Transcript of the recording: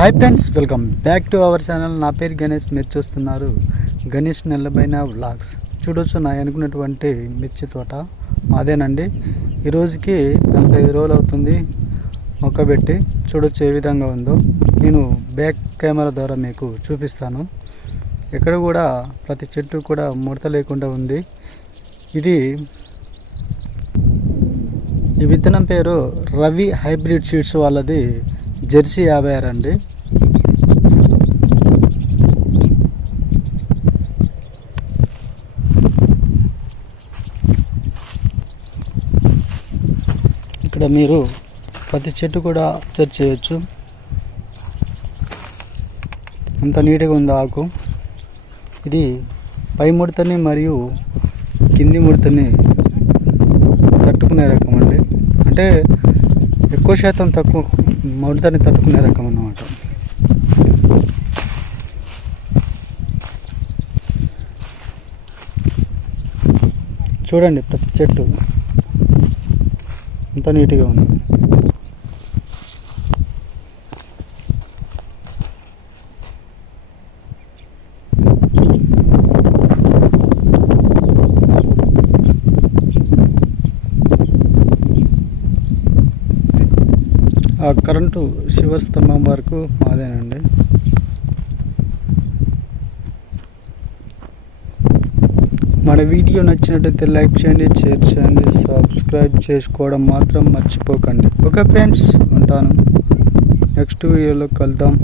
Hi friends, welcome back to our channel. నా పేరు గణేష్. మీరు చూస్తున్నారు గణేష్ నెల్లబైన వ్లాగ్స్. చూడొచ్చు, నా అనుకున్నటువంటి మిర్చి తోట మాదేనండి. ఈరోజుకి 45 రోజులు అవుతుంది మొక్కబెట్టి. చూడొచ్చు ఏ విధంగా ఉందో. నేను బ్యాక్ కెమెరా ద్వారా మీకు చూపిస్తాను. ఎక్కడ కూడా ప్రతి చెట్టు కూడా ముడత లేకుండా ఉంది. ఈ విత్తనం పేరు రవి హైబ్రిడ్ సీడ్స్ వాళ్ళది జెర్సీ 56 అండి. ఇక్కడ మీరు ప్రతి చెట్టు కూడా అబ్జర్వ్ చేయొచ్చు, అంత నీట్గా ఉంది ఆకు. ఇది పై ముడతని మరియు కింది ముడతని తట్టుకునే రకం అండి. అంటే ఎక్కువ శాతం తక్కువ ముడతని తట్టుకునే రకం అన్నమాట. చూడండి, ప్రతి చెట్టు ఎంత నీట్గా ఉంది. ఆ కరెంటు శివ స్తంభం వరకు మాదేనండి. మన వీడియో నచ్చినట్టయితే లైక్ చేయండి, షేర్ చేయండి, సబ్స్క్రైబ్ చేసుకోవడం మాత్రం మర్చిపోకండి. ఓకే ఫ్రెండ్స్, ఉంటాను. నెక్స్ట్ వీడియోలో కలుద్దాం.